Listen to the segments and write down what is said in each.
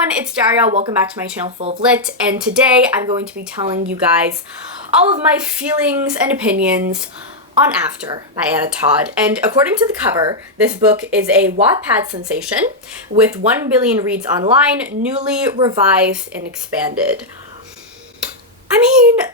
everyone, it's Daria. Welcome back to my channel Full of Lit, and today I'm going to be telling you guys all of my feelings and opinions on After by Anna Todd. And according to the cover, this book is a Wattpad sensation with 1 billion reads online, newly revised and expanded. I mean,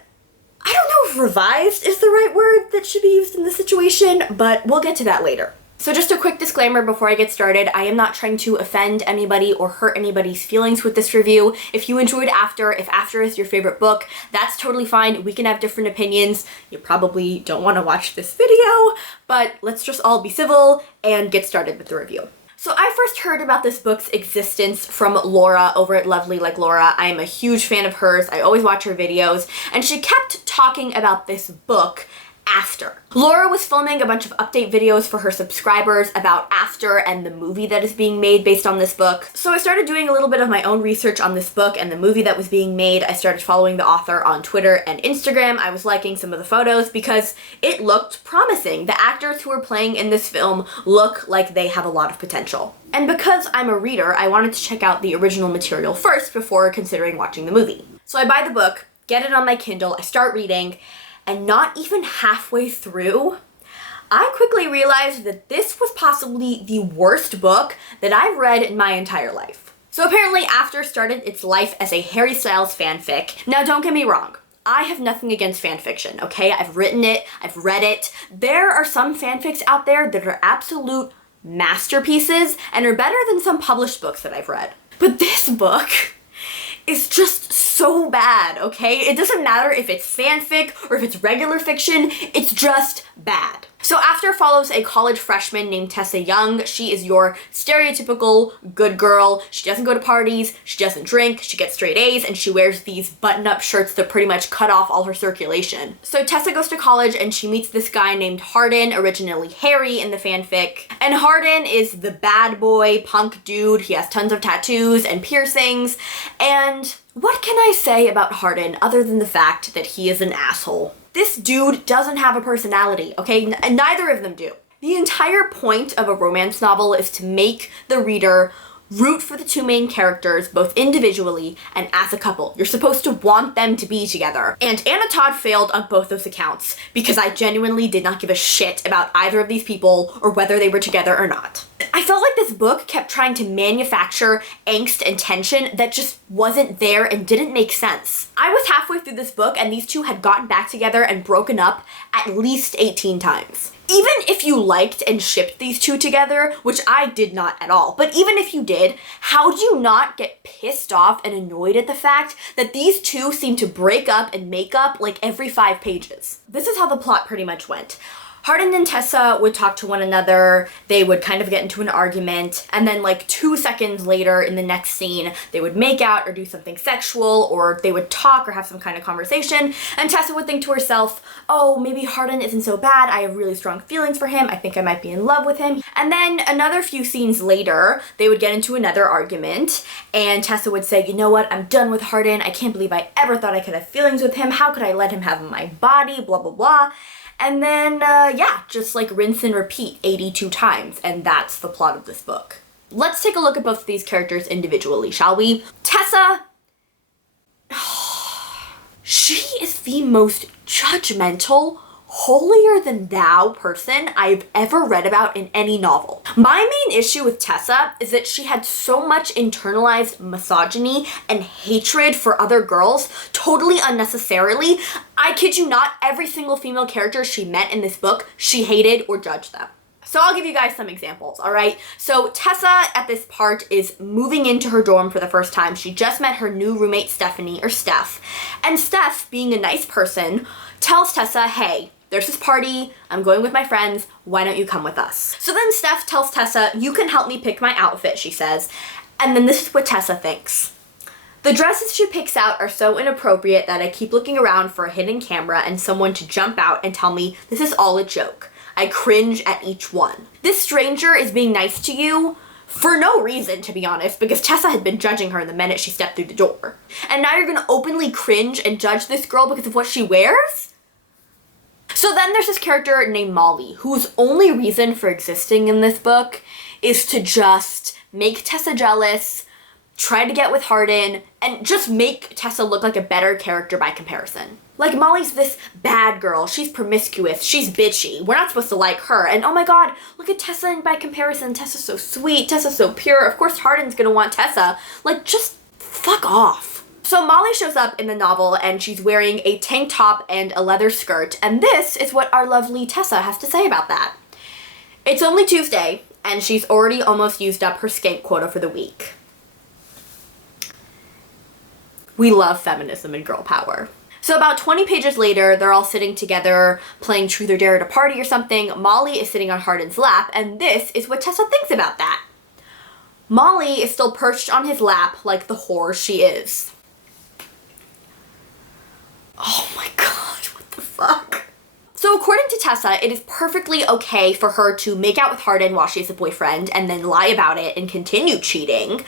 I don't know if revised is the right word that should be used in this situation, but we'll get to that later. So just a quick disclaimer before I get started, I am not trying to offend anybody or hurt anybody's feelings with this review. If you enjoyed After, if After is your favorite book, that's totally fine. We can have different opinions. You probably don't want to watch this video, but let's just all be civil and get started with the review. So I first heard about this book's existence from Laura over at Lovely Like Laura. I am a huge fan of hers. I always watch her videos, and she kept talking about this book, After. Laura was filming a bunch of update videos for her subscribers about After and the movie that is being made based on this book. So I started doing a little bit of my own research on this book and the movie that was being made. I started following the author on Twitter and Instagram. I was liking some of the photos because it looked promising. The actors who are playing in this film look like they have a lot of potential. And because I'm a reader, I wanted to check out the original material first before considering watching the movie. So I buy the book, get it on my Kindle, I start reading, and not even halfway through, I quickly realized that this was possibly the worst book that I've read in my entire life. So apparently After started its life as a Harry Styles fanfic. Now don't get me wrong, I have nothing against fanfiction, okay? I've written it, I've read it. There are some fanfics out there that are absolute masterpieces and are better than some published books that I've read. But this book is just so bad, okay? It doesn't matter if it's fanfic or if it's regular fiction, it's just bad. So After follows a college freshman named Tessa Young. She is your stereotypical good girl. She doesn't go to parties, she doesn't drink, she gets straight A's, and she wears these button-up shirts that pretty much cut off all her circulation. So Tessa goes to college and she meets this guy named Hardin, originally Harry in the fanfic. And Hardin is the bad boy punk dude. He has tons of tattoos and piercings. And what can I say about Hardin other than the fact that he is an asshole? This dude doesn't have a personality, okay? Neither of them do. The entire point of a romance novel is to make the reader root for the two main characters, both individually and as a couple. You're supposed to want them to be together. And Anna Todd failed on both those accounts because I genuinely did not give a shit about either of these people or whether they were together or not. I felt like this book kept trying to manufacture angst and tension that just wasn't there and didn't make sense. I was halfway through this book and these two had gotten back together and broken up at least 18 times. Even if you liked and shipped these two together, which I did not at all, but even if you did, how do you not get pissed off and annoyed at the fact that these two seem to break up and make up like every 5 pages? This is how the plot pretty much went. Hardin and Tessa would talk to one another, they would kind of get into an argument, and then like 2 seconds later in the next scene, they would make out or do something sexual, or they would talk or have some kind of conversation, and Tessa would think to herself, oh, maybe Hardin isn't so bad, I have really strong feelings for him, I think I might be in love with him. And then another few scenes later, they would get into another argument, and Tessa would say, you know what, I'm done with Hardin, I can't believe I ever thought I could have feelings with him, how could I let him have my body, blah blah blah. And then, just like rinse and repeat 82 times, and that's the plot of this book. Let's take a look at both of these characters individually, shall we? Tessa, she is the most judgmental, holier-than-thou person I've ever read about in any novel. My main issue with Tessa is that she had so much internalized misogyny and hatred for other girls, totally unnecessarily. I kid you not, every single female character she met in this book, she hated or judged them. So I'll give you guys some examples, all right? So Tessa at this part is moving into her dorm for the first time. She just met her new roommate, Stephanie, or Steph. And Steph, being a nice person, tells Tessa, hey, there's this party, I'm going with my friends, why don't you come with us? So then Steph tells Tessa, you can help me pick my outfit, she says. And then this is what Tessa thinks. The dresses she picks out are so inappropriate that I keep looking around for a hidden camera and someone to jump out and tell me this is all a joke. I cringe at each one. This stranger is being nice to you for no reason, to be honest, because Tessa had been judging her the minute she stepped through the door. And now you're gonna openly cringe and judge this girl because of what she wears? So then there's this character named Molly, whose only reason for existing in this book is to just make Tessa jealous, try to get with Hardin, and just make Tessa look like a better character by comparison. Like, Molly's this bad girl, she's promiscuous, she's bitchy, we're not supposed to like her, and oh my god, look at Tessa, and by comparison, Tessa's so sweet, Tessa's so pure, of course Hardin's gonna want Tessa. Like, just fuck off. So Molly shows up in the novel, and she's wearing a tank top and a leather skirt, and this is what our lovely Tessa has to say about that. It's only Tuesday, and she's already almost used up her skank quota for the week. We love feminism and girl power. So about 20 pages later, they're all sitting together playing Truth or Dare at a party or something. Molly is sitting on Hardin's lap, and this is what Tessa thinks about that. Molly is still perched on his lap like the whore she is. Oh my god, what the fuck? So according to Tessa, it is perfectly okay for her to make out with Hardin while she has a boyfriend and then lie about it and continue cheating.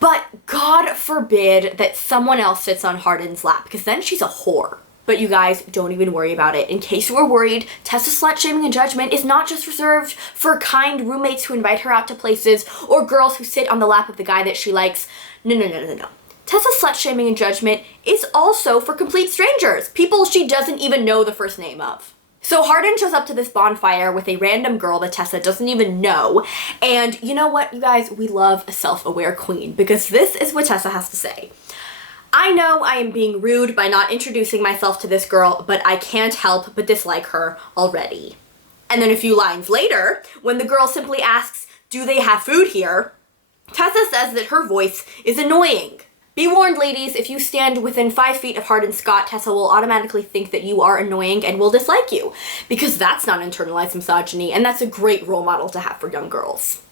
But God forbid that someone else sits on Hardin's lap, because then she's a whore. But you guys, don't even worry about it. In case you were worried, Tessa's slut-shaming and judgment is not just reserved for kind roommates who invite her out to places or girls who sit on the lap of the guy that she likes. No. Tessa's slut-shaming and judgment is also for complete strangers, people she doesn't even know the first name of. So Hardin shows up to this bonfire with a random girl that Tessa doesn't even know, and you know what, you guys, we love a self-aware queen, because this is what Tessa has to say. I know I am being rude by not introducing myself to this girl, but I can't help but dislike her already. And then a few lines later, when the girl simply asks, do they have food here? Tessa says that her voice is annoying. Be warned, ladies, if you stand within 5 feet of Hardin Scott, Tessa will automatically think that you are annoying and will dislike you, because that's not internalized misogyny, and that's a great role model to have for young girls.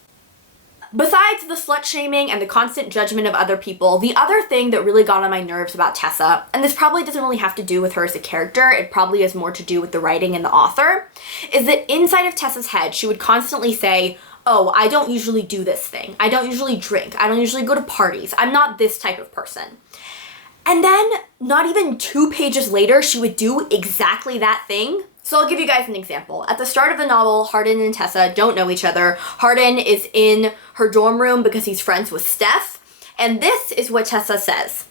Besides the slut-shaming and the constant judgment of other people, the other thing that really got on my nerves about Tessa, and this probably doesn't really have to do with her as a character, it probably has more to do with the writing and the author, is that inside of Tessa's head, she would constantly say, oh, I don't usually do this thing. I don't usually drink. I don't usually go to parties. I'm not this type of person. And then, not even 2 pages later, she would do exactly that thing. So I'll give you guys an example. At the start of the novel, Hardin and Tessa don't know each other. Hardin is in her dorm room because he's friends with Steph. And this is what Tessa says.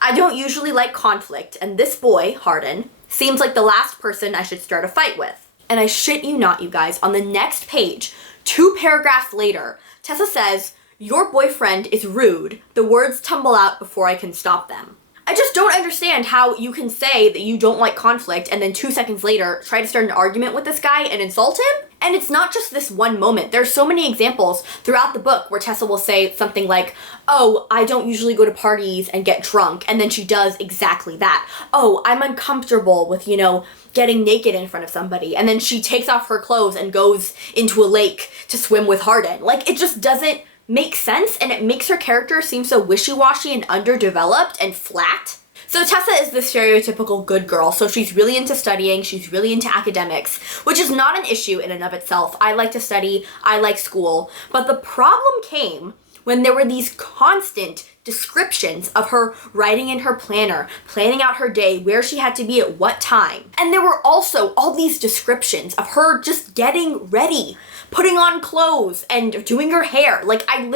I don't usually like conflict, and this boy, Hardin, seems like the last person I should start a fight with. And I shit you not, you guys, on the next page, 2 paragraphs later, Tessa says, your boyfriend is rude. The words tumble out before I can stop them. I just don't understand how you can say that you don't like conflict and then 2 seconds later try to start an argument with this guy and insult him. And it's not just this one moment. There's so many examples throughout the book where Tessa will say something like, oh, I don't usually go to parties and get drunk. And then she does exactly that. Oh, I'm uncomfortable with, getting naked in front of somebody. And then she takes off her clothes and goes into a lake to swim with Hardin. Like, it just doesn't make sense, and it makes her character seem so wishy-washy and underdeveloped and flat. So Tessa is the stereotypical good girl, so she's really into studying, she's really into academics, which is not an issue in and of itself. I like to study, I like school, but the problem came when there were these constant descriptions of her writing in her planner, planning out her day, where she had to be at what time. And there were also all these descriptions of her just getting ready, putting on clothes and doing her hair. Like, I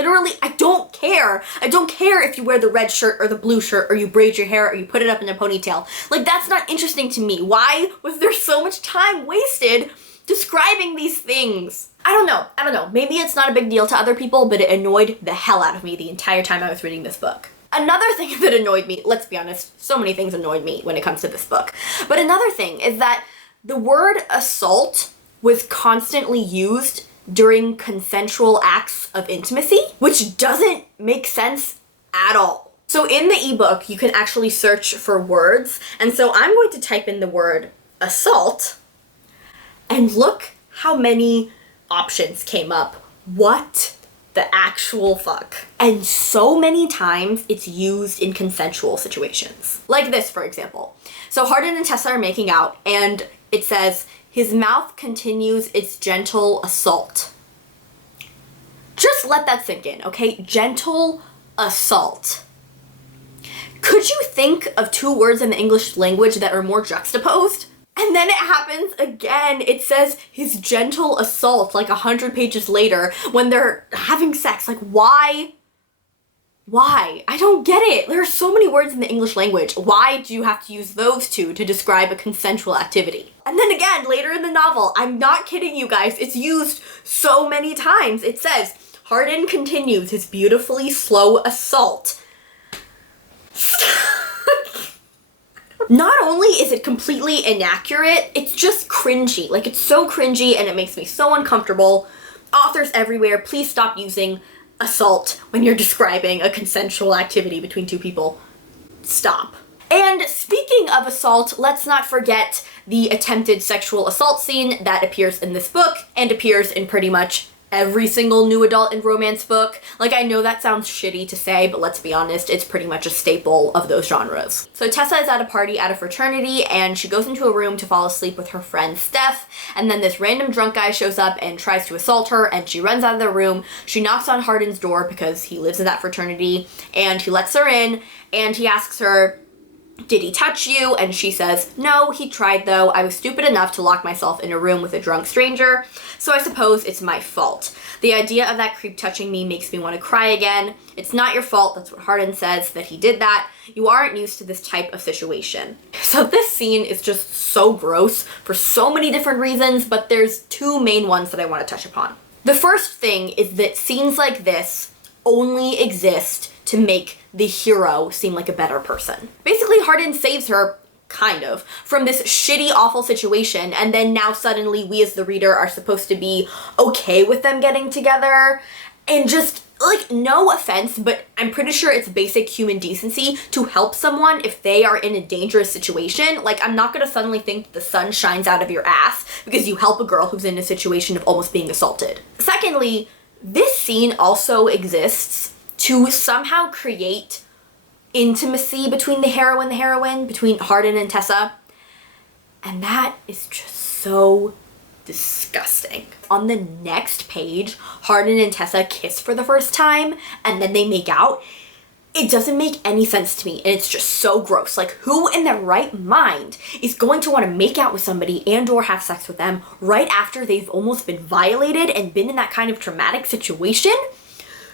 don't care. I don't care if you wear the red shirt or the blue shirt or you braid your hair or you put it up in a ponytail. Like, that's not interesting to me. Why was there so much time wasted describing these things? I don't know. Maybe it's not a big deal to other people, but it annoyed the hell out of me the entire time I was reading this book. Another thing that annoyed me, let's be honest, so many things annoyed me when it comes to this book. But another thing is that the word assault was constantly used during consensual acts of intimacy, which doesn't make sense at all. So in the ebook, you can actually search for words. And so I'm going to type in the word assault and look how many options came up. What the actual fuck? And so many times it's used in consensual situations. Like this, for example. So Hardin and Tessa are making out, and it says, his mouth continues its gentle assault. Just let that sink in, okay? Gentle assault. Could you think of 2 words in the English language that are more juxtaposed? And then it happens again. It says his gentle assault like 100 pages later when they're having sex. Like, why Why? I don't get it. There are so many words in the English language. Why do you have to use those two to describe a consensual activity? And then again, later in the novel, I'm not kidding you guys, it's used so many times. It says, Hardin continues his beautifully slow assault. Not only is it completely inaccurate, it's just cringy. Like, it's so cringy and it makes me so uncomfortable. Authors everywhere, please stop using assault when you're describing a consensual activity between two people. Stop. And speaking of assault, let's not forget the attempted sexual assault scene that appears in this book and appears in pretty much every single new adult and romance book. Like, I know that sounds shitty to say, but let's be honest, it's pretty much a staple of those genres. So Tessa is at a party at a fraternity, and she goes into a room to fall asleep with her friend Steph, and then this random drunk guy shows up and tries to assault her, and she runs out of the room. She knocks on Hardin's door because he lives in that fraternity, and he lets her in, and he asks her, did he touch you? And she says, no, he tried though. I was stupid enough to lock myself in a room with a drunk stranger, so I suppose it's my fault. The idea of that creep touching me makes me want to cry again. It's not your fault, that's what Hardin says, that he did that. You aren't used to this type of situation. So this scene is just so gross for so many different reasons, but there's two main ones that I want to touch upon. The first thing is that scenes like this only exist to make the hero seem like a better person. Basically, Hardin saves her, kind of, from this shitty, awful situation, and then now suddenly we as the reader are supposed to be okay with them getting together, and just, like, no offense, but I'm pretty sure it's basic human decency to help someone if they are in a dangerous situation. Like, I'm not gonna suddenly think the sun shines out of your ass because you help a girl who's in a situation of almost being assaulted. Secondly, this scene also exists to somehow create intimacy between the hero and the heroine, between Hardin and Tessa. And that is just so disgusting. On the next page, Hardin and Tessa kiss for the first time, and then they make out. It doesn't make any sense to me, and it's just so gross. Like, who in their right mind is going to want to make out with somebody and or have sex with them right after they've almost been violated and been in that kind of traumatic situation?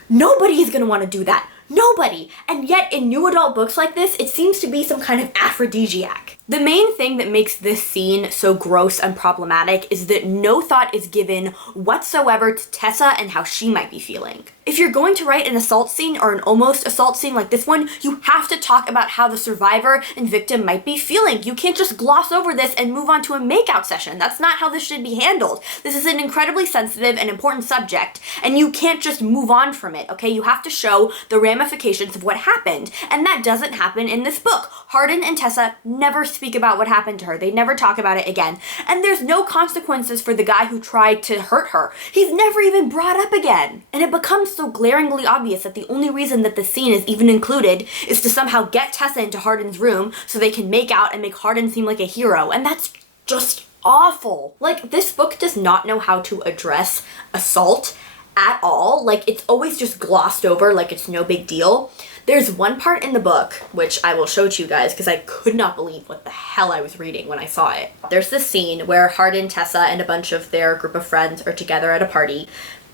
Nobody is going to want to do that. Nobody. And yet in new adult books like this, it seems to be some kind of aphrodisiac. The main thing that makes this scene so gross and problematic is that no thought is given whatsoever to Tessa and how she might be feeling. If you're going to write an assault scene or an almost assault scene like this one, you have to talk about how the survivor and victim might be feeling. You can't just gloss over this and move on to a makeout session. That's not how this should be handled. This is an incredibly sensitive and important subject, and you can't just move on from it, okay? You have to show the ramifications of what happened, and that doesn't happen in this book. Hardin and Tessa never speak about what happened to her. They never talk about it again. And there's no consequences for the guy who tried to hurt her. He's never even brought up again. And it becomes so glaringly obvious that the only reason that the scene is even included is to somehow get Tessa into Hardin's room so they can make out and make Hardin seem like a hero. And that's just awful. Like, this book does not know how to address assault at all. Like, it's always just glossed over like it's no big deal. There's one part in the book, which I will show to you guys because I could not believe what the hell I was reading when I saw it. There's this scene where Hardin, Tessa, and a bunch of their group of friends are together at a party.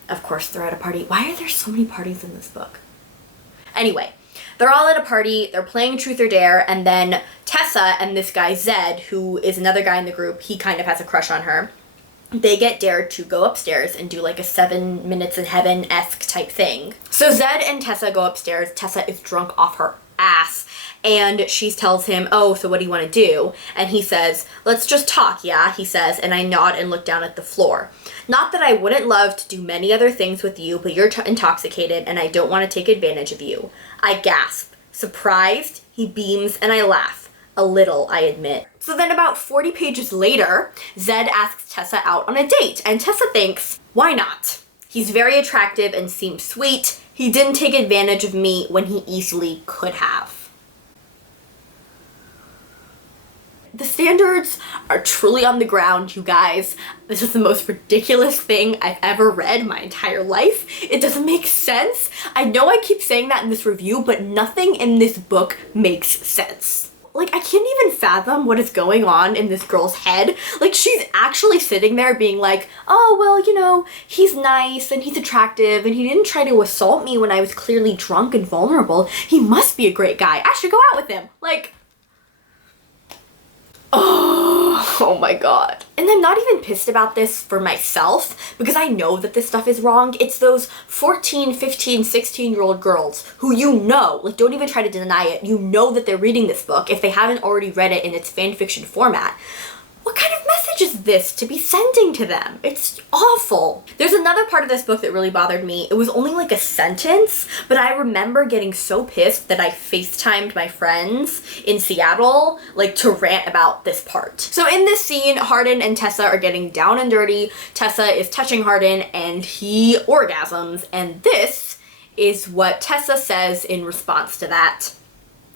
Of course they're at a party. Why are there so many parties in this book? Anyway, they're all at a party, they're playing Truth or Dare, and then Tessa and this guy Zed, who is another guy in the group, he kind of has a crush on her. They get dared to go upstairs and do like a 7 Minutes in Heaven-esque type thing. So Zed and Tessa go upstairs. Tessa is drunk off her ass, and she tells him, oh, so what do you want to do? And he says, let's just talk, yeah, he says, and I nod and look down at the floor. Not that I wouldn't love to do many other things with you, but you're intoxicated and I don't want to take advantage of you. I gasp. Surprised, he beams, and I laugh. A little, I admit. So then about 40 pages later, Zed asks Tessa out on a date, and Tessa thinks, why not? He's very attractive and seems sweet. He didn't take advantage of me when he easily could have. The standards are truly on the ground, you guys. This is the most ridiculous thing I've ever read my entire life. It doesn't make sense. I know I keep saying that in this review, but nothing in this book makes sense. like, I can't even fathom what is going on in this girl's head. Like, she's actually sitting there being like, oh, well, you know, he's nice and he's attractive and he didn't try to assault me when I was clearly drunk and vulnerable. He must be a great guy. I should go out with him. Like, oh my god. And I'm not even pissed about this for myself because I know that this stuff is wrong. It's those 14, 15, 16-year-old girls who you know, like, don't even try to deny it. You know that they're reading this book if they haven't already read it in its fanfiction format. What kind of message is this to be sending to them? It's awful. There's another part of this book that really bothered me. It was only like a sentence, but I remember getting so pissed that I FaceTimed my friends in Seattle, like, to rant about this part. So in this scene, Hardin and Tessa are getting down and dirty. Tessa is touching Hardin and he orgasms, and this is what Tessa says in response to that.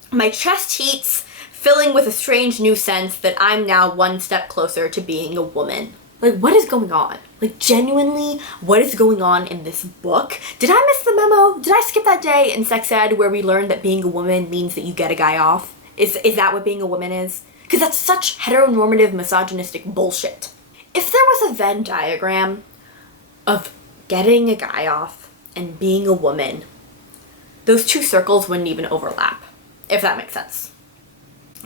My chest heats, filling with a strange new sense that I'm now one step closer to being a woman. Like, what is going on? Like, genuinely, what is going on in this book? Did I miss the memo? Did I skip that day in sex ed where we learned that being a woman means that you get a guy off? Is that what being a woman is? Because that's such heteronormative, misogynistic bullshit. If there was a Venn diagram of getting a guy off and being a woman, those two circles wouldn't even overlap, if that makes sense.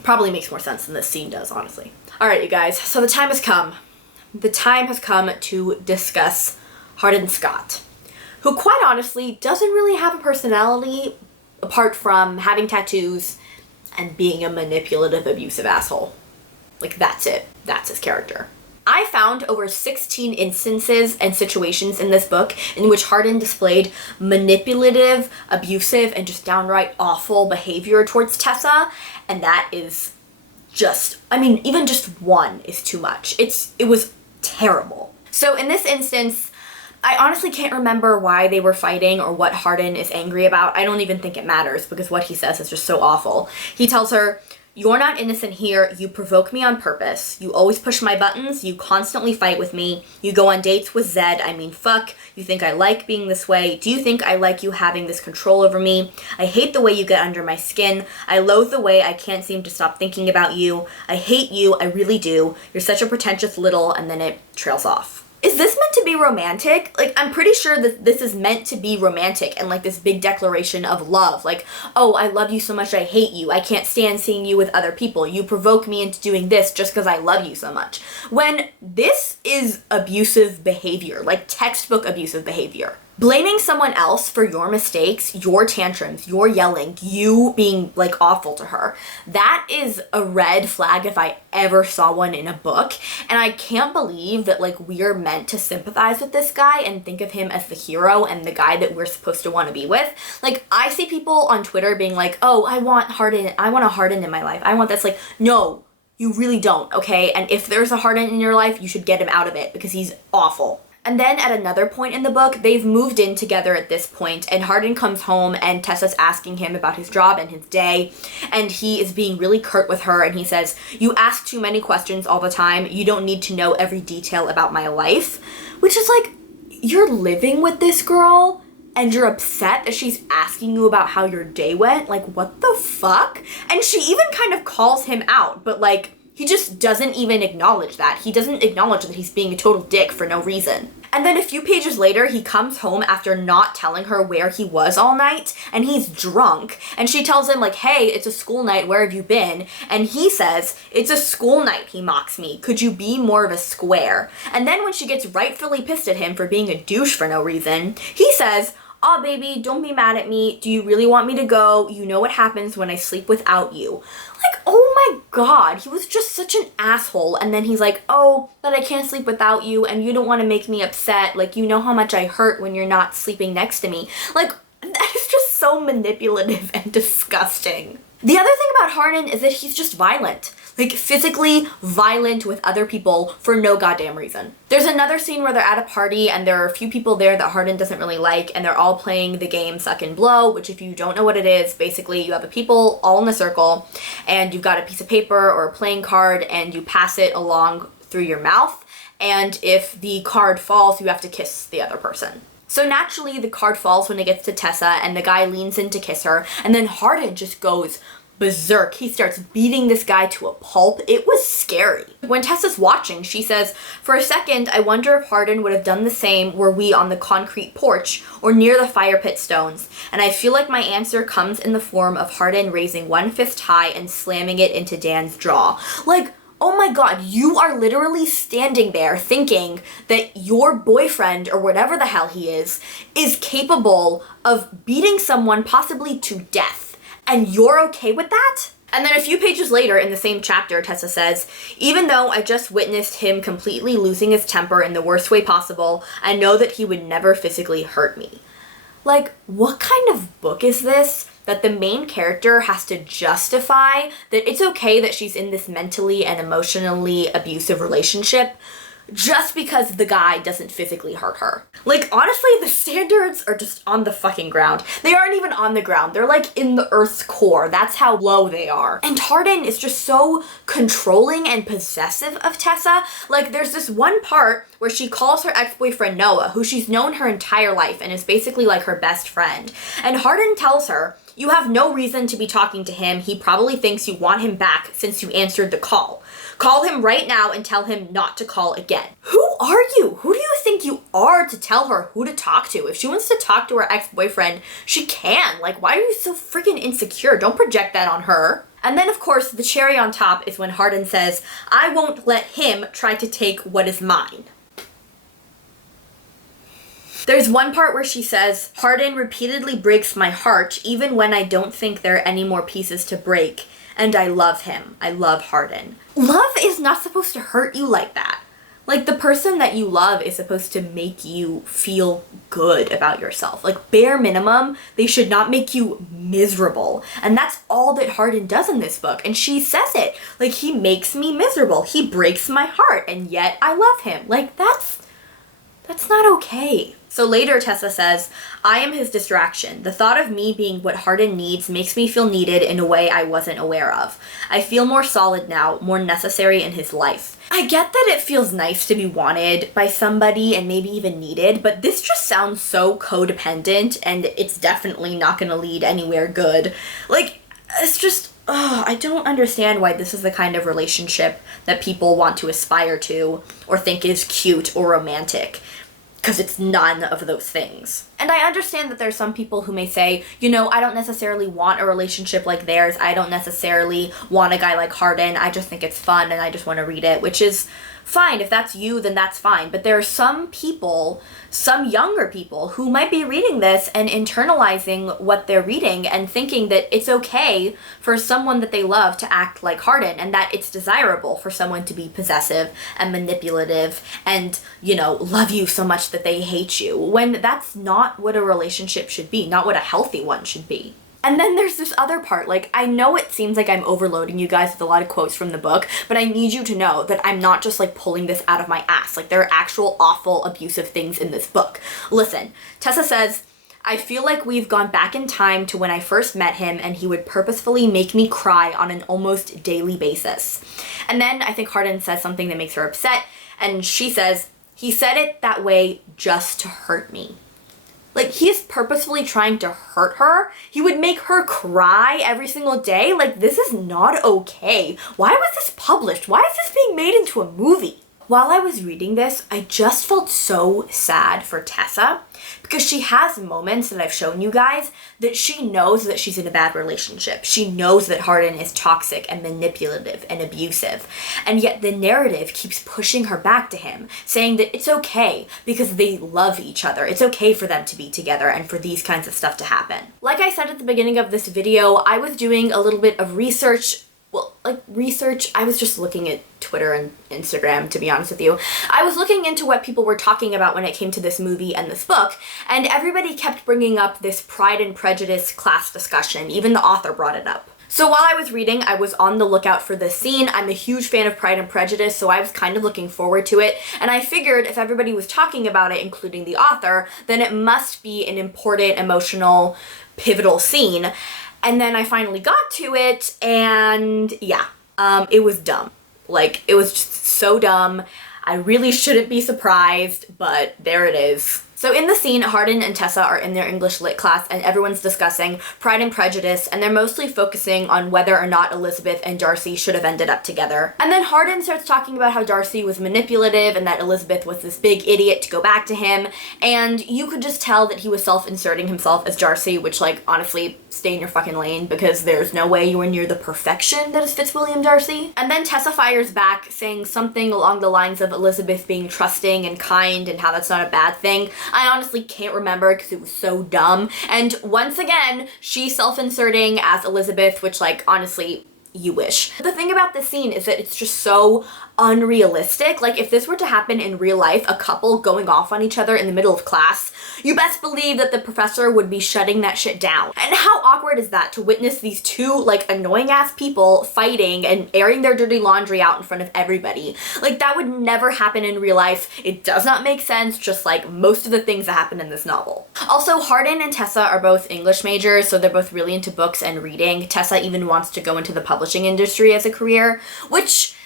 Probably makes more sense than this scene does, honestly. All right, you guys, so the time has come. The time has come to discuss Hardin Scott, who quite honestly doesn't really have a personality apart from having tattoos and being a manipulative, abusive asshole. Like, that's it. That's his character. I found over 16 instances and situations in this book in which Hardin displayed manipulative, abusive, and just downright awful behavior towards Tessa, and that is just, I mean, even just one is too much. It was terrible. So in this instance, I honestly can't remember why they were fighting or what Hardin is angry about. I don't even think it matters because what he says is just so awful. He tells her, "You're not innocent here. You provoke me on purpose. You always push my buttons. You constantly fight with me. You go on dates with Zed. I mean, fuck. You think I like being this way? Do you think I like you having this control over me? I hate the way you get under my skin. I loathe the way I can't seem to stop thinking about you. I hate you. I really do. You're such a pretentious little," and then it trails off. Is this meant to be romantic? Like, I'm pretty sure that this is meant to be romantic and like this big declaration of love. Like, oh, I love you so much, I hate you. I can't stand seeing you with other people. You provoke me into doing this just because I love you so much. When this is abusive behavior, like textbook abusive behavior. Blaming someone else for your mistakes, your tantrums, your yelling, you being like awful to her, that is a red flag if I ever saw one in a book. And I can't believe that like we're meant to sympathize with this guy and think of him as the hero and the guy that we're supposed to want to be with. Like, I see people on Twitter being like, oh, I want a Hardin in my life. I want this. Like, no, you really don't, okay? And if there's a Hardin in your life, you should get him out of it because he's awful. And then at another point in the book, they've moved in together at this point, and Hardin comes home and Tessa's asking him about his job and his day, and he is being really curt with her, and he says, "You ask too many questions all the time. You don't need to know every detail about my life," which is like, you're living with this girl and you're upset that she's asking you about how your day went? Like, what the fuck? And she even kind of calls him out, but like, he just doesn't even acknowledge that. He doesn't acknowledge that he's being a total dick for no reason. And then a few pages later, he comes home after not telling her where he was all night, and he's drunk. And she tells him, like, hey, it's a school night, where have you been? And he says, it's a school night, he mocks me. Could you be more of a square? And then when she gets rightfully pissed at him for being a douche for no reason, he says, aw, baby, don't be mad at me. Do you really want me to go? You know what happens when I sleep without you. Like, oh my god, he was just such an asshole. And then he's like, oh, but I can't sleep without you and you don't want to make me upset. Like, you know how much I hurt when you're not sleeping next to me. Like, that is just so manipulative and disgusting. The other thing about Hardin is that he's just violent. Like, physically violent with other people for no goddamn reason. There's another scene where they're at a party and there are a few people there that Hardin doesn't really like, and they're all playing the game Suck and Blow, which if you don't know what it is, basically you have the people all in a circle and you've got a piece of paper or a playing card and you pass it along through your mouth, and if the card falls, you have to kiss the other person. So naturally the card falls when it gets to Tessa and the guy leans in to kiss her, and then Hardin just goes berserk. He starts beating this guy to a pulp. It was scary. When Tessa's watching, she says, "For a second, I wonder if Hardin would have done the same were we on the concrete porch or near the fire pit stones. And I feel like my answer comes in the form of Hardin raising one fist high and slamming it into Dan's jaw." Like, oh my god, you are literally standing there thinking that your boyfriend, or whatever the hell he is capable of beating someone possibly to death. And you're okay with that? And then a few pages later in the same chapter, Tessa says, "Even though I just witnessed him completely losing his temper in the worst way possible, I know that he would never physically hurt me." Like, what kind of book is this that the main character has to justify that it's okay that she's in this mentally and emotionally abusive relationship just because the guy doesn't physically hurt her? Like, honestly, the standards are just on the fucking ground. They aren't even on the ground. They're like in the Earth's core. That's how low they are. And Hardin is just so controlling and possessive of Tessa. Like, there's this one part where she calls her ex-boyfriend Noah, who she's known her entire life and is basically like her best friend. And Hardin tells her, "You have no reason to be talking to him. He probably thinks you want him back since you answered the call. Call him right now and tell him not to call again." Who are you? Who do you think you are to tell her who to talk to? If she wants to talk to her ex-boyfriend, she can. Like, why are you so freaking insecure? Don't project that on her. And then, of course, the cherry on top is when Hardin says, "I won't let him try to take what is mine." There's one part where she says, "Hardin repeatedly breaks my heart even when I don't think there are any more pieces to break. And I love him. I love Hardin." Love is not supposed to hurt you like that. Like, the person that you love is supposed to make you feel good about yourself. Like, bare minimum, they should not make you miserable. And that's all that Hardin does in this book. And she says it. Like, he makes me miserable. He breaks my heart. And yet I love him. Like, that's not okay. So later Tessa says, "I am his distraction. The thought of me being what Hardin needs makes me feel needed in a way I wasn't aware of. I feel more solid now, more necessary in his life." I get that it feels nice to be wanted by somebody and maybe even needed, but this just sounds so codependent and it's definitely not gonna lead anywhere good. Like, it's just, I don't understand why this is the kind of relationship that people want to aspire to or think is cute or romantic. Because it's none of those things. And I understand that there's some people who may say, you know, I don't necessarily want a relationship like theirs. I don't necessarily want a guy like Hardin. I just think it's fun and I just want to read it, which is fine. If that's you, then that's fine. But there are some people, some younger people, who might be reading this and internalizing what they're reading and thinking that it's okay for someone that they love to act like Hardin and that it's desirable for someone to be possessive and manipulative and, you know, love you so much that they hate you, when that's not what a relationship should be, not what a healthy one should be. And then there's this other part. Like, I know it seems like I'm overloading you guys with a lot of quotes from the book, but I need you to know that I'm not just like pulling this out of my ass. Like, there are actual awful, abusive things in this book. Listen, Tessa says, "I feel like we've gone back in time to when I first met him and he would purposefully make me cry on an almost daily basis." And then I think Hardin says something that makes her upset, and she says, "He said it that way just to hurt me." Like, he's purposefully trying to hurt her. He would make her cry every single day. Like, this is not okay. Why was this published? Why is this being made into a movie? While I was reading this, I just felt so sad for Tessa because she has moments that I've shown you guys that she knows that she's in a bad relationship. She knows that Hardin is toxic and manipulative and abusive. And yet the narrative keeps pushing her back to him, saying that it's okay because they love each other. It's okay for them to be together and for these kinds of stuff to happen. Like I said at the beginning of this video, I was doing a little bit of research. I was just looking at Twitter and Instagram, to be honest with you. I was looking into what people were talking about when it came to this movie and this book, and everybody kept bringing up this Pride and Prejudice class discussion. Even the author brought it up. So while I was reading, I was on the lookout for this scene. I'm a huge fan of Pride and Prejudice, so I was kind of looking forward to it, and I figured if everybody was talking about it, including the author, then it must be an important, emotional, pivotal scene. And then I finally got to it, and yeah, it was dumb. Like, it was just so dumb. I really shouldn't be surprised, but there it is. So in the scene, Hardin and Tessa are in their English lit class and everyone's discussing Pride and Prejudice, and they're mostly focusing on whether or not Elizabeth and Darcy should have ended up together. And then Hardin starts talking about how Darcy was manipulative and that Elizabeth was this big idiot to go back to him, and you could just tell that he was self-inserting himself as Darcy, which, like, honestly, stay in your fucking lane, because there's no way you are near the perfection that is Fitzwilliam Darcy. And then Tessa fires back, saying something along the lines of Elizabeth being trusting and kind and how that's not a bad thing. I honestly can't remember because it was so dumb. And once again, she's self-inserting as Elizabeth, which, like, honestly, you wish. The thing about this scene is that it's just so unrealistic. Like, if this were to happen in real life, a couple going off on each other in the middle of class, you best believe that the professor would be shutting that shit down. And how awkward is that to witness these two, like, annoying ass people fighting and airing their dirty laundry out in front of everybody? Like, that would never happen in real life. It does not make sense, just like most of the things that happen in this novel. Also, Hardin and Tessa are both English majors, so they're both really into books and reading. Tessa even wants to go into the publishing industry as a career, which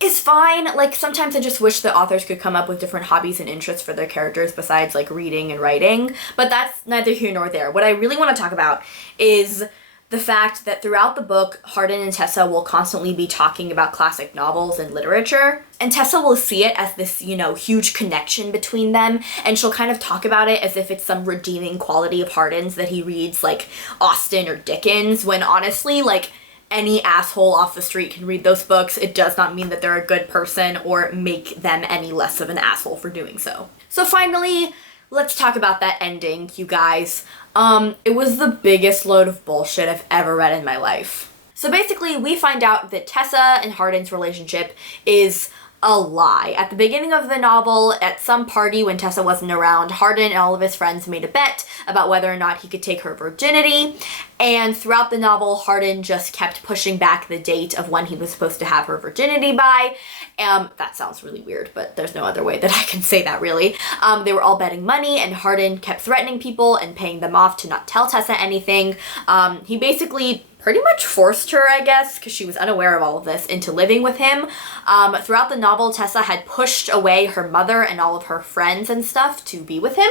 is fine. Like, sometimes I just wish that authors could come up with different hobbies and interests for their characters besides, like, reading and writing, but that's neither here nor there. What I really want to talk about is the fact that throughout the book, Hardin and Tessa will constantly be talking about classic novels and literature, and Tessa will see it as this, you know, huge connection between them, and she'll kind of talk about it as if it's some redeeming quality of Hardin's that he reads, like, Austen or Dickens, when honestly, like, any asshole off the street can read those books. It does not mean that they're a good person or make them any less of an asshole for doing so. So finally, let's talk about that ending, you guys. It was the biggest load of bullshit I've ever read in my life. So basically, we find out that Tessa and Hardin's relationship is a lie. At the beginning of the novel, at some party when Tessa wasn't around, Hardin and all of his friends made a bet about whether or not he could take her virginity, and throughout the novel, Hardin just kept pushing back the date of when he was supposed to have her virginity by. That sounds really weird, but there's no other way that I can say that, really. They were all betting money, and Hardin kept threatening people and paying them off to not tell Tessa anything. He basically pretty much forced her, I guess, because she was unaware of all of this, into living with him. Throughout the novel, Tessa had pushed away her mother and all of her friends and stuff to be with him.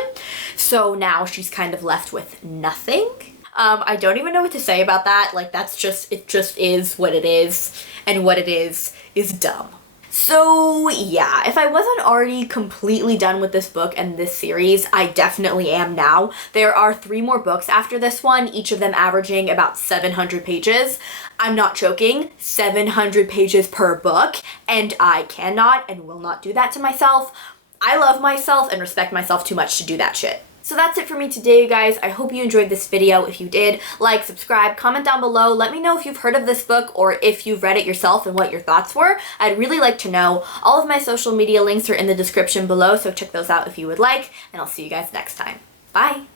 So now she's kind of left with nothing. I don't even know what to say about that. Like, it just is what it is, and what it is dumb. So yeah, if I wasn't already completely done with this book and this series, I definitely am now. There are 3 more books after this one, each of them averaging about 700 pages. I'm not joking, 700 pages per book, and I cannot and will not do that to myself. I love myself and respect myself too much to do that shit. So that's it for me today, you guys. I hope you enjoyed this video. If you did, like, subscribe, comment down below. Let me know if you've heard of this book or if you've read it yourself and what your thoughts were. I'd really like to know. All of my social media links are in the description below, so check those out if you would like, and I'll see you guys next time. Bye!